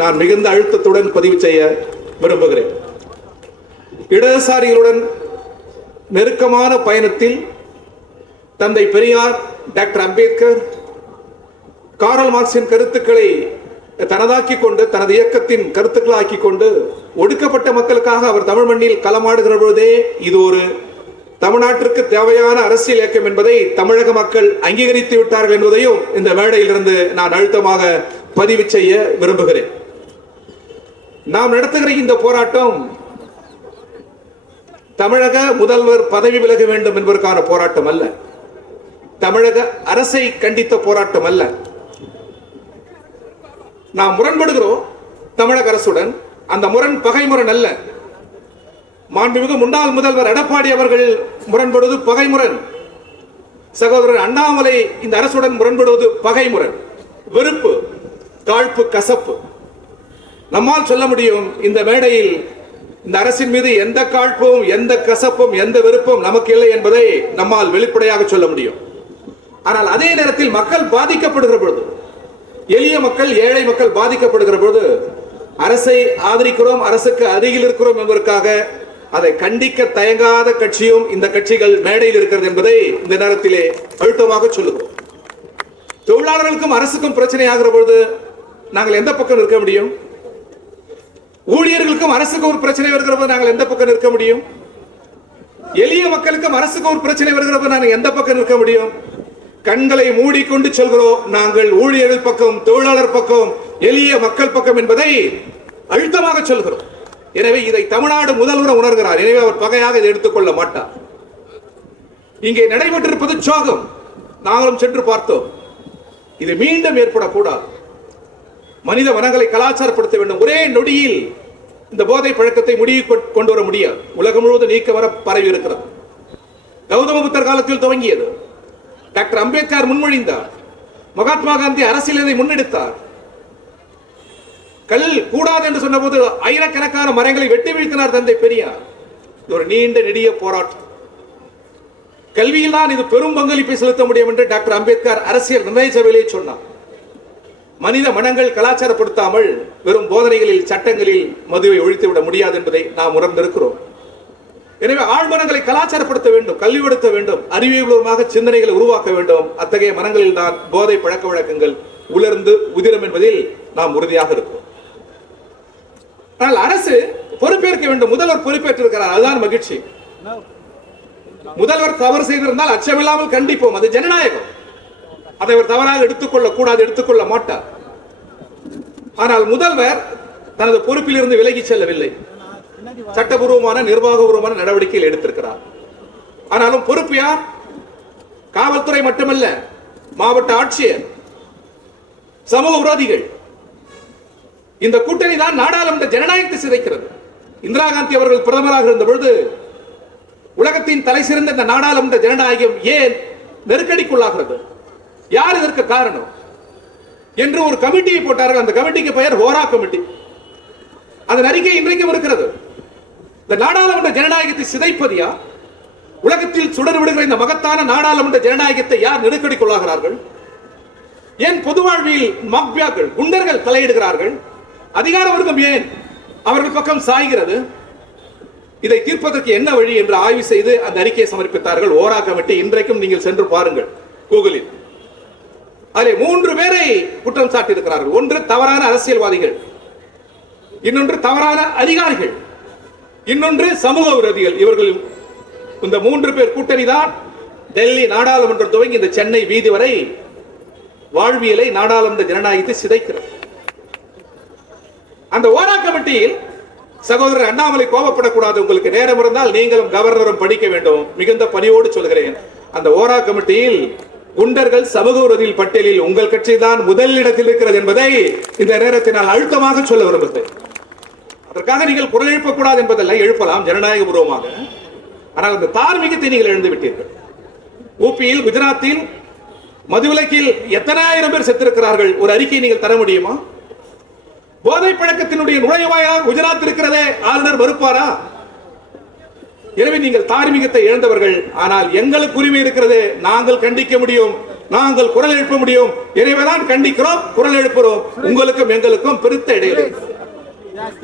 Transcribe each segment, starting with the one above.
நான் மிகுந்த அழுத்தத்துடன் பதிவு செய்ய விரும்புகிறேன். இடதுசாரிகளுடன் நெருக்கமான பயணத்தில் தந்தை பெரியார், டாக்டர் அம்பேத்கர், காரல் மார்க்சின் கருத்துக்களை தனதாக்கி கொண்டு, தனது இயக்கத்தின் கருத்துக்களாக்கி கொண்டு ஒடுக்கப்பட்ட மக்களுக்காக அவர் தமிழ் மண்ணில் களமாடுகிற பொழுதே இது ஒரு தமிழ்நாட்டிற்கு தேவையான அரசியல் இயக்கம் என்பதை தமிழக மக்கள் அங்கீகரித்து விட்டார்கள் என்பதையும் இந்த மேடையிலிருந்து நான் அழுத்தமாக பதிவு செய்ய விரும்புகிறேன். நாம் நடத்துகிற இந்த போராட்டம் தமிழக முதல்வர் பதவி விலக வேண்டும் என்பதற்கான போராட்டம் அல்ல. தமிழக அரசை கண்டித்த போராட்டம் அல்ல. நாம் முரண்படுகிறோம் தமிழக அரசுடன். அந்த முரண் பகை முரண் அல்ல. மாண்புமிகு முன்னாள் முதல்வர் எடப்பாடி அவர்கள் முரண்படுவது பகை முரண். சகோதரர் அண்ணாமலை இந்த அரசுடன் முரண்படுவது பகை முரண், வெறுப்பு, காழ்ப்பு, கசப்பு. நம்மால் சொல்ல முடியும் இந்த மேடையில் இந்த அரசின் மீது எந்த காழ்ப்பும், எந்த கசப்பும், எந்த வெறுப்பும் நமக்கு இல்லை என்பதை நம்மால் வெளிப்படையாக சொல்ல முடியும். ஆனால் அதே நேரத்தில் மக்கள் பாதிக்கப்படுகிற பொழுது, எளிய மக்கள், ஏழை மக்கள் பாதிக்கப்படுகிற பொழுது அரசை ஆதரிக்கிறோம், அரசுக்கு அருகில் இருக்கிறோம் என்பதற்காக அதை கண்டிக்க தயங்காத கட்சியும் இந்த கட்சிகள் மேடையில் இருக்கிறது என்பதை இந்த நேரத்திலே அழுத்தமாக சொல்லுகிறோம். தொழிலாளர்களுக்கும் அரசுக்கும் பிரச்சனை ஆகிற பொழுது நாங்கள் எந்த பக்கம் நிற்க முடியும்? ஊழியர்களுக்கும் அரசுக்கு ஒரு பிரச்சனை வருகிற போது நாங்கள் எந்த பக்கம் நிற்க முடியும்? எளிய மக்களுக்கும் அரசுக்கு ஒரு பிரச்சனை வருகிற போது நாங்கள் எந்த பக்கம் நிற்க முடியும்? கண்களை மூடிக்கொண்டு சொல்கிறோம் நாங்கள் ஊழியர்கள் பக்கம், தொழிலாளர் பக்கம், எளிய மக்கள் பக்கம் என்பதை அழுத்தமாக சொல்கிறோம். எனவே இதை தமிழ்நாடு முதல்வர் உணர்கிறார். எனவே அவர் பகையாக இதை எடுத்துக்கொள்ள மாட்டார். இங்கே நடைபெற்றிருப்பது சோகம். நாங்களும் சென்று பார்த்தோம். இது மீண்டும் ஏற்படக்கூடாது. மனித மனங்களை கலாச்சாரப்படுத்த வேண்டும். ஒரே நொடியில் இந்த போதை பழக்கத்தை முடிவு கொண்டு வர முடியாது. உலகம் முழுவதும் நீக்க வர பரவி இருக்கிறது. கௌதம புத்தர் காலத்தில் துவங்கியது. டாக்டர் அம்பேத்கர் முன்மொழிந்தார். மகாத்மா காந்தி அரசியல் இதை முன்னெடுத்தார். கல் கூடாது என்று சொன்ன போது ஆயிரக்கணக்கான மரங்களை வெட்டி வீழ்த்தினார் தந்தை பெரியார். ஒரு நீண்ட நெடிய போராட்டம். கல்வியில் தான் இது பெரும் பங்களிப்பை செலுத்த முடியும் என்று டாக்டர் அம்பேத்கர் அரசியல் நிர்ணய சபையிலே சொன்னார். மனித மனங்கள் கலாச்சாரப்படுத்தாமல் வெறும் போதனைகளில், சட்டங்களில் மதுவை ஒழித்துவிட முடியாது என்பதை நாம் உணர்ந்திருக்கிறோம். எனவே ஆழ்மனங்களை கலாச்சாரப்படுத்த வேண்டும், கல்விப்படுத்த வேண்டும், அறிவியல்பூர்வமாக சிந்தனைகளை உருவாக்க வேண்டும். அத்தகைய மனங்களில் தான் போதை பழக்க வழக்கங்கள் உலர்ந்து உதிரும் என்பதில் நாம் உறுதியாக இருக்கிறோம். ஆனால் அரசு பொறுப்பேற்க வேண்டும். முதல்வர் பொறுப்பேற்றிருக்கிறார், அதுதான் மகிழ்ச்சி. முதல்வர் தவறு செய்திருந்தால் அச்சமில்லாமல் கண்டிப்போம். அது ஜனநாயகம். அதை அவர் தவறாக எடுத்துக்கொள்ள கூடாது, எடுத்துக்கொள்ள மாட்டார். ஆனால் முதல்வர் தனது பொறுப்பில் இருந்து விலகி செல்லவில்லை. சட்டபூர்வமான, நிர்வாகபூர்வமான நடவடிக்கைகள் எடுத்திருக்கிறார். ஆனாலும் பொறுப்பு யார்? காவல்துறை மட்டுமல்ல, மாவட்ட ஆட்சியர், சமூக விரோதிகள். இந்த கூட்டணி தான் நாடாளுமன்ற ஜனநாயகத்தை சிதைக்கிறது. இந்திரா காந்தி அவர்கள் பிரதமராக இருந்த பொழுது உலகத்தின் தலை சிறந்த இந்த நாடாளுமன்ற ஜனநாயகம் ஏன் நெருக்கடிக்குள்ளாகிறது? யார் இதற்கு காரணம் என்று ஒரு கமிட்டியை போட்டார்கள். அந்த கமிட்டிக்கு பெயர் ஹோரா கமிட்டி. அதன் அறிக்கை இன்றைக்கும் இருக்கிறது. இந்த நாடாளுமன்ற ஜனநாயகத்தை சிதைப்பது யார்? உலகத்தில் சுடர் விடுகிற இந்த மகத்தான நாடாளுமன்ற ஜனநாயகத்தை யார் நெருக்கடிக்குள்ளாகிறார்கள்? ஏன் பொது வாழ்வில் மாஃபியாக்கள், குண்டர்கள் தலையிடுகிறார்கள்? அதிகார வர்க்கம் ஏன் அவர்கள் பக்கம் சாய்கிறது? இதை தீர்ப்பதற்கு என்ன வழி என்று ஆய்வு செய்து அந்த அறிக்கையை சமர்ப்பித்தார்கள் ஓரா கமிட்டி. இன்றைக்கும் நீங்கள் சென்று பாருங்கள் கூகுளில். அதில் 3 பேரை குற்றம் சாட்டி இருக்கிறார்கள். ஒன்று தவறான அரசியல்வாதிகள், இன்னொன்று தவறான அதிகாரிகள், இன்னொன்று சமூக விரோதிகள். இவர்கள் இந்த 3 பேர் கூட்டணி தான் டெல்லி நாடாளுமன்றம் துவங்கி இந்த சென்னை வீதி வரை வாழ்வியலை, நாடாளுமன்ற ஜனநாயகத்தை சிதைக்கிறது. அந்த ஓரா கமிட்டியில் சகோதரர் அண்ணாமலை கோபப்படக்கூடாது. உங்களுக்கு நேரம் இருந்தால் நீங்களும் கவர்னரும் படிக்க வேண்டும். மிகுந்த பணியோடு சொல்கிறேன். அந்த ஓரா கமிட்டியில் குண்டர்கள், சமூக விரோதிகள் பட்டியலில் உங்கள் கட்சி தான் முதல் இடத்தில் இருக்கிறது என்பதை இந்த நேரத்தில் நான் அழுத்தமாக சொல்ல விரும்புகிறேன். அதற்காக நீங்கள் குரல் எழுப்பக்கூடாது என்பதல்ல, எழுப்பலாம் ஜனநாயக பூர்வமாக. ஆனால் அந்த தார்மீகத்தை நீங்கள் எழுந்து விட்டீர்கள். ஊபியில், குஜராத்தில் மதுவிலக்கில் எத்தனை ஆயிரம் பேர் செத்திருக்கிறார்கள். ஒரு அறிக்கை நீங்கள் தர முடியுமா? போதை பழக்கத்தினுடைய நுழைவாயாக குஜராத் இருக்கிறதே, ஆளுநர் மறுப்பாரா? எனவே நீங்கள் தார்மீகத்தை இழந்தவர்கள். ஆனால் எங்களுக்கு உரிமை இருக்கிறது, நாங்கள் கண்டிக்க முடியும். நாங்கள் குரல் எழுப்ப முடியும். எனவேதான் கண்டிக்கிறோம், குரல் எழுப்புறோம். உங்களுக்கும் எங்களுக்கும் பெருத்த இடைவெளி.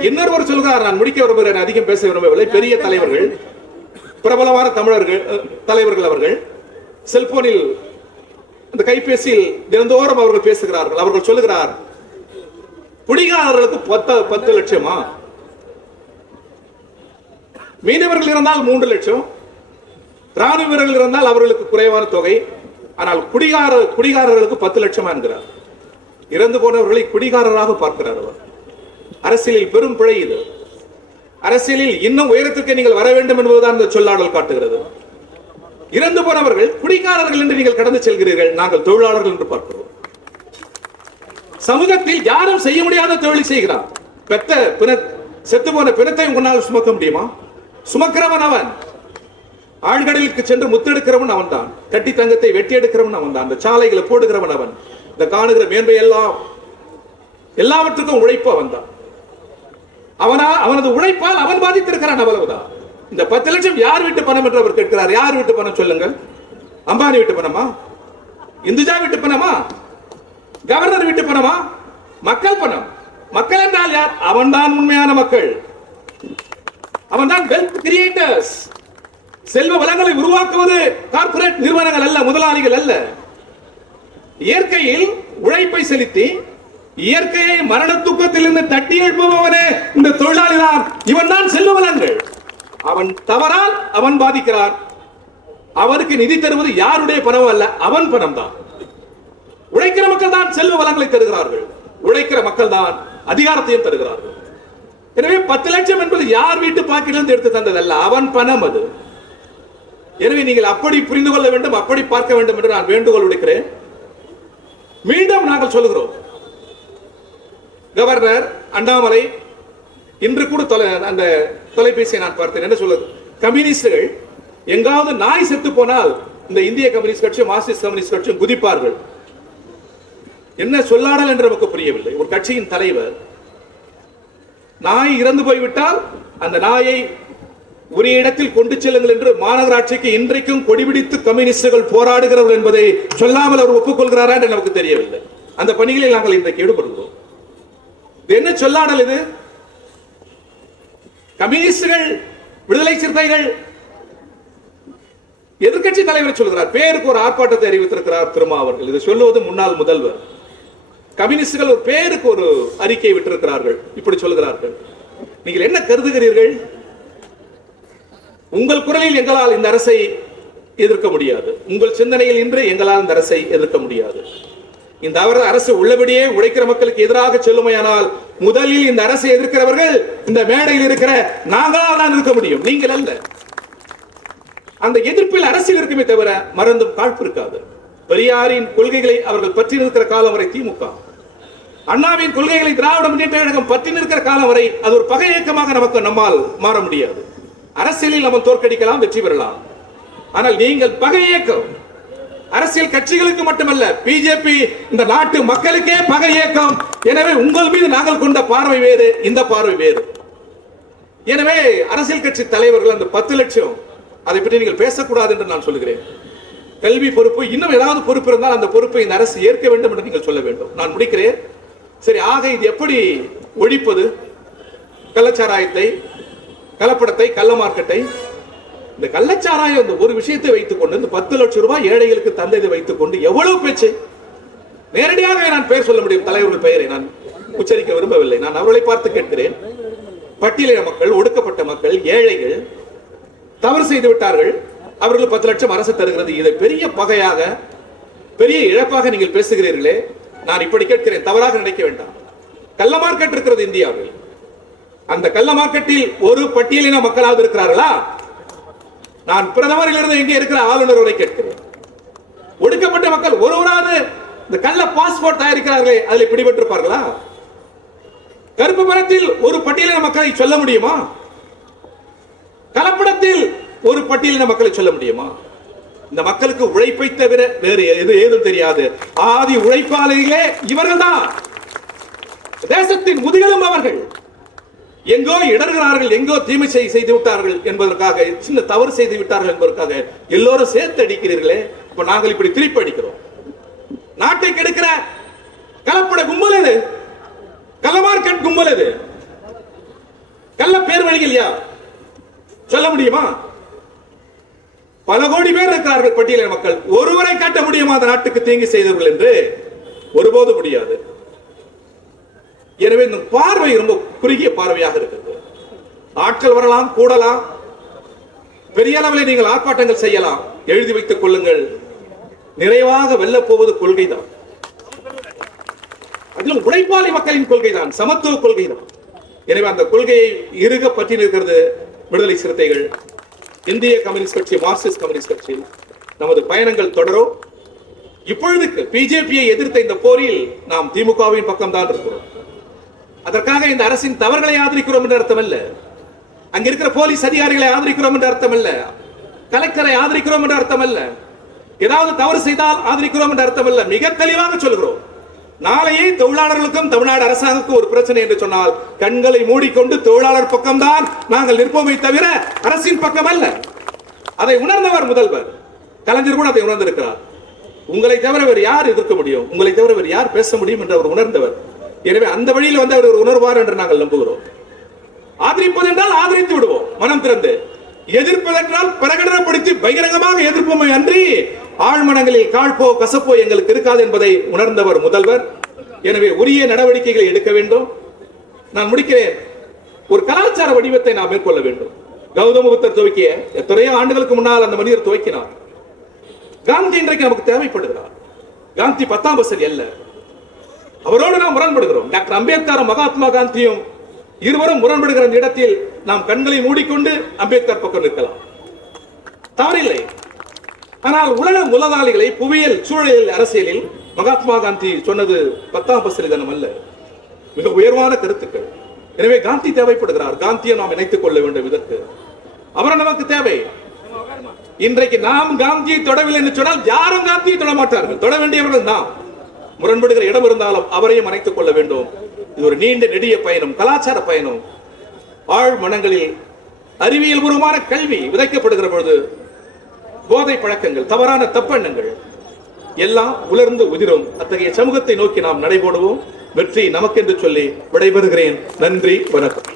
இன்னொருவர் சொல்கிறார், நான் முடிக்க விரும்புகிறேன், அதிகம் பேச விரும்பவில்லை. பெரிய தலைவர்கள், பிரபலமான தமிழர்கள் தலைவர்கள் அவர்கள் செல்போனில் அந்த கைபேசியில் தினந்தோறும் அவர்கள் பேசுகிறார்கள். அவர்கள் சொல்லுகிறார், குடிகாரர்களுக்கு 10 லட்சமா, மீனவர்கள் இருந்தால் 3 லட்சம், ராணுவ வீரர்கள் இருந்தால் அவர்களுக்கு குறைவான தொகை, ஆனால் குடிகாரர்களுக்கு 10 லட்சமா என்கிறார். இறந்து போனவர்களை குடிகாரராக பார்க்கிறார் அவர். அரசியலில் பெரும் பிழை இது. அரசியலில் இன்னும் உயரத்திற்கு நீங்கள் வர வேண்டும் என்பதுதான் இந்த சொல்லாடல் காட்டுகிறது. இறந்து போனவர்கள் குடிகாரர்கள் என்று நீங்கள் கடந்து செல்கிறீர்கள், நாங்கள் தொழிலாளர்கள் என்று பார்க்கிறோம். சமூகத்தில் யாரும் செய்ய முடியாத தொழிலை செய்கிறார். செத்து போன பிணத்தை உங்களால் சுமக்க முடியுமா? சுமக்கிறவன் அவன். ஆழ்கடலுக்கு சென்று முத்தெடுக்கிறவன் அவன் தான். கட்டி தங்கத்தை வெட்டி எடுக்கிறவன் அவன் தான். அந்த சாலைகளை போடுகிறவன் அவன். இந்த காணுகிற மேன்மை எல்லாவற்றுக்கும் உழைப்பு அவன் தான். அவனது உழைப்பால் அவன் பாதித்திருக்கிறான், அவ்வளவுதான். இந்த 10 லட்சம் யார் வீட்டு பணம் என்று அவர் கேட்கிறார். யார் வீட்டு பணம் சொல்லுங்கள்? அம்பானி வீட்டு பணமா? இந்துஜா வீட்டு பணமா? கவர்னர் வீட்டு பணமா? மக்கள் பணம். மக்கள் என்றால் யார்? அவன்தான் உண்மையான மக்கள். அவன்தான் வெல்த் கிரியேட்டர்ஸ். செல்வ வளங்களை உருவாக்குவது கார்ப்பரேட் நிறுவனங்கள் அல்ல, முதலாளிகள் அல்ல. இயற்கையில் உழைப்பை செலுத்தி இயற்கையை மரண துக்கத்திலிருந்து தட்டி எழுப்புபவனே இந்த தொழிலாளி தான். இவன் தான் செல்வ வளங்கள். அவன் தவறால் அவன் பாதிக்கிறான். அவருக்கு நிதி தருவது யாருடைய பணம் அல்ல, அவன் பணம் தான். உழைக்கிற மக்கள் தான் செல்வ வளங்களை தருகிறார்கள். உழைக்கிற மக்கள் தான் அதிகாரத்தையும் தருகிறார்கள். எனவே 10 லட்சம் என்பது யார் வீட்டு பாக்கிலிருந்து எடுத்து தந்ததல்ல, அவன் பணம் அது. எனவே நீங்கள் அப்படி புரிந்து கொள்ள வேண்டும், அப்படி பார்க்க வேண்டும் என்று நான் வேண்டுகோள் விடுக்கிறேன். மீண்டும் நாங்கள் சொல்லுகிறோம், கவர்னர் அண்ணாமலை இன்று கூட அந்த தொலைபேசியை நான் பார்த்தேன். என்ன சொல்லுது? கம்யூனிஸ்டுகள் எங்காவது நாய் செத்து போனால் இந்த இந்திய கம்யூனிஸ்ட் கட்சியும் மார்க்சிஸ்ட் கம்யூனிஸ்ட் கட்சியும் குதிப்பார்கள். என்ன சொல்லாடல் என்று நமக்கு புரியவில்லை. ஒரு கட்சியின் தலைவர் நாய் இறந்து போய்விட்டால் அந்த நாயை உரிய இடத்தில் கொண்டு செல்லுங்கள் என்று மாநகராட்சிக்கு இன்றைக்கும் கொடிபிடித்து கம்யூனிஸ்டுகள் போராடுகிறார்கள் என்பதை சொல்லாமல் அவர் ஒப்புக்கொள்கிறாரா என்று நமக்கு தெரியவில்லை. அந்த பணிகளில் நாங்கள் இன்றைக்கு ஈடுபடுகிறோம். என்ன சொல்லாடல் இது? கம்யூனிஸ்டுகள், விடுதலை சிறுத்தைகள், எதிர்கட்சி தலைவர் சொல்கிறார், பேருக்கு ஒரு ஆர்ப்பாட்டத்தை அறிவித்திருக்கிறார் திருமாவர்கள். இதை சொல்லுவது முன்னாள் முதல்வர். கம்யூனிஸ்டுகள் ஒரு பேருக்கு ஒரு அறிக்கையை விட்டிருக்கிறார்கள். இப்படி சொல்கிறார்கள். நீங்கள் என்ன கருதுகிறீர்கள்? உங்கள் குரலில் எங்களால் இந்த அரசை எதிர்க்க முடியாது. உங்கள் சிந்தனையில் இன்று எங்களால் இந்த அரசை எதிர்க்க முடியாது. இந்த அரசு உள்ளபடியே உழைக்கிற மக்களுக்கு எதிராக செல்லுமையானால் முதலில் இந்த அரசை எதிர்க்கிறவர்கள் இந்த மேடையில் இருக்கிற நாங்களால் தான் இருக்க முடியும், நீங்கள் அல்ல. அந்த எதிர்ப்பில் அரசியல் இருக்குமே தவிர மறந்தும் காழ்ப்பு இருக்காது. பெரியாரின் கொள்கைகளை அவர்கள் பற்றி நிற்கிற காலம் வரை திமுக, அண்ணாவின் கொள்கைகளை திராவிட முன்னேற்ற கழகம் பற்றி நிற்கிற காலம் வரை அது ஒரு பகை இயக்கமாக நம்மால் மாற முடியாது. அரசியலில் நம்ம தோற்கடிக்கலாம், வெற்றி பெறலாம். ஆனால் நீங்கள் பகை இயக்கம், அரசியல் கட்சிகளுக்கு மட்டுமல்ல, பிஜேபி இந்த நாட்டு மக்களுக்கே பகை இயக்கம். எனவே உங்கள் மீது நாங்கள் கொண்ட பார்வை வேறு, இந்த பார்வை வேறு. எனவே அரசியல் கட்சி தலைவர்கள் அந்த 10 லட்சம் அதை பற்றி நீங்கள் பேசக்கூடாது என்று நான் சொல்லுகிறேன். கல்வி பொறுப்பு, இன்னும் ஏதாவது பொறுப்பு இருந்தால் அந்த பொறுப்பை இந்த அரசு ஏற்க வேண்டும் என்று நீங்கள் சொல்ல வேண்டும். நான் முடிக்கிறேன். சரி, ஆக இது எப்படி ஒழிப்பது? கள்ளச்சாராயத்தை, கலப்படத்தை, கள்ள மார்க்கெட்டை, இந்த கள்ளச்சாராயம் இந்த ஒரு விஷயத்தை வைத்துக் கொண்டு இந்த 10 லட்சம் ரூபாய் ஏழைகளுக்கு தந்ததை வைத்துக் கொண்டு எவ்வளவு பேச்சு. நேரடியாக நான் பெயர் சொல்ல முடியும், தலைவர்கள் பெயரை நான் உச்சரிக்க விரும்பவில்லை. நான் அவர்களை பார்த்து கேட்கிறேன். பட்டியலின மக்கள், ஒடுக்கப்பட்ட மக்கள், ஏழைகள் தவறு செய்து விட்டார்கள், அவர்கள் 10 லட்சம் அரசு தருகிறது. இதை பெரிய பகையாக, பெரிய இழப்பாக நீங்கள் பேசுகிறீர்களே. நான் இப்படி கேட்கிறேன், தவறாக நினைக்க வேண்டாம். கள்ள மார்க்கெட் இருக்கிறது இந்தியாவில். அந்த கள்ள மார்க்கெட்டில் ஒரு பட்டியலின மக்களாவது இருக்கிறார்களா? நான் பிரதமரிலிருந்து எங்கே இருக்கிற ஆளுநர் வரை கேட்கிறேன். ஒடுக்கப்பட்ட மக்கள் ஒருவராவது இந்த கள்ள பாஸ்போர்ட் தயாரிக்கிறார்களே, அதில் பிடிபட்டிருப்பார்களா? கருப்பு பணத்தில் ஒரு பட்டியலின மக்களை சொல்ல முடியுமா? கலப்படத்தில் ஒரு பட்டியலின மக்களை சொல்ல முடியுமா? இந்த மக்களுக்கு உழைப்பை தவிர வேறு ஏதும் தெரியாது. ஆதி உழைப்பாளர்களே இவர்கள் தான். தேசத்தின் முதுகெலும் அவர்கள். எங்கோ இடர்கிறார்கள், எங்கோ தீமை செய்து விட்டார்கள் என்பதற்காக, சின்ன தவறு செய்து விட்டார்கள் என்பதற்காக எல்லோரும் சேர்த்து அடிக்கிறீர்களே. இப்ப நாங்கள் இப்படி திருப்பி அடிக்கிறோம். நாட்டை கெடுக்கிற கலப்பட கும்பல் எது? கள்ள மார்க்கெட் கும்பல் எது? கள்ள பேர் வழிகள் யார் சொல்ல முடியுமா? பல கோடி பேர் இருக்கிறார்கள் பட்டியலின மக்கள். ஒருவரை காட்ட முடியுமா அந்த நாட்டுக்கு தீங்கு செய்தவர்கள் என்று? ஒருபோது முடியாது. எனவே இந்த பார்வை ரொம்ப குறுகிய பார்வையாக இருக்கிறது. ஆட்கள் வரலாம், கூடலாம், பெரிய அளவில் நீங்கள் ஆர்ப்பாட்டங்கள் செய்யலாம். எழுதி வைத்துக் கொள்ளுங்கள், நிறைவாக வெல்ல போவது கொள்கைதான். அதிலும் உழைப்பாளி மக்களின் கொள்கைதான், சமத்துவ கொள்கைதான். எனவே அந்த கொள்கையை இறுக பற்றி நிற்கிறது விடுதலை சிறுத்தைகள், இந்திய கம்யூனிஸ்ட் கட்சி, மார்க்சிஸ்ட் கம்யூனிஸ்ட் கட்சி. நமது பயணங்கள் தொடரும். இப்பொழுதுக்கு பிஜேபியை எதிர்த்த இந்த போரில் நாம் திமுகவின் பக்கம் தான் இருக்கிறோம். அதற்காக இந்த அரசின் தவறுகளை ஆதரிக்கிறோம் என்ற அர்த்தம் அல்ல. அங்க இருக்கிற போலீஸ் அதிகாரிகளை ஆதரிக்கிறோம் என்ற அர்த்தம் அல்ல. கலெக்டரை ஆதரிக்கிறோம் என்ற அர்த்தம் அல்ல. ஏதாவது தவறு செய்தால் ஆதரிக்கிறோம் என்ற அர்த்தம் அல்ல. மிக தெளிவாக சொல்கிறோம், நாளையே தொழிலாளர்களுக்கும் தமிழ்நாடு அரசாங்கத்துக்கும் ஒரு பிரச்சனை என்று சொன்னால் கண்களை மூடிக்கொண்டு தொழிலாளர் பக்கம்தான் நாங்கள் நிற்போமே தவிர அரசின் பக்கம் அல்ல. அதை உணர்ந்தவர் முதல்வர் கலைஞர் கூட அதை உணர்ந்திருக்கிறார். உங்களை தவிர வேறு யார் எதிர்க்க முடியும், உங்களை தவிர வேறு யார் பேச முடியும் என்று அவர் உணர்ந்தவர். எனவே அந்த வழியில் வந்து அவர் உணர்வார் என்று நாங்கள் நம்புகிறோம். ஆதரிப்பது என்றால் ஆதரித்து விடுவோம் மனம் திறந்து. எதிர்ப்பதென்றால் பிரகடனப்படுத்தி பகிரங்கமாக எதிர்ப்போமே அன்றி ஆழ்மனங்களில் காழ்ப்போ கசப்போ எங்களுக்கு இருக்காது என்பதை உணர்ந்தவர் முதல்வர். எனவே உரிய நடவடிக்கைகளை எடுக்க வேண்டும். நான் முடிக்கிறேன். ஒரு கலாச்சார வடிவத்தை நாம் மேற்கொள்ள வேண்டும். கௌதம புத்தர் துவக்கிய எத்தனையோ ஆண்டுகளுக்கு முன்னால் அந்த மனிதர் துவக்கினார். காந்தி இன்றைக்கு நமக்கு தேவைப்படுகிறார். காந்தி 10ஆம் வசதி அல்ல, அவரோடு நாம் முரண்படுகிறோம். டாக்டர் அம்பேத்கரும் மகாத்மா காந்தியும் இருவரும் முரண்படுகிற இடத்தில் நாம் கண்களை மூடிக்கொண்டு அம்பேத்கர் பக்கம் நிற்கலாம், தவறில்லை. ஆனால் உலக முதலாளிகளை புவியியல் சூழலில் அரசியலில் மகாத்மா காந்தி சொன்னது 10ஆம் வசதிதனம் அல்ல, மிக உயர்வான கருத்துக்கள். எனவே காந்தி தேவைப்படுகிறார். காந்தியை நாம் இணைத்துக் கொள்ள வேண்டும். இதற்கு அவர் நமக்கு தேவை. இன்றைக்கு நாம் காந்தியை தொடவில்லை என்று சொன்னால் யாரும் காந்தியை தொட மாட்டார்கள். தொட வேண்டியவர்கள் நாம். முரண்படுகிற இடம் இருந்தாலும் அவரையும் அணைத்துக் கொள்ள வேண்டும். இது ஒரு நீண்ட நெடிய பயணம், கலாச்சார பயணம். ஆழ் மனங்களில் அறிவியல் பூர்வமான கல்வி விதைக்கப்படுகிற பொழுது போதை பழக்கங்கள், தவறான தப்பெண்ணங்கள் எல்லாம் உலர்ந்து உதிரும். அத்தகைய சமூகத்தை நோக்கி நாம் நடைபோடுவோம். வெற்றி நமக்கென்று சொல்லி விடைபெறுகிறேன். நன்றி, வணக்கம்.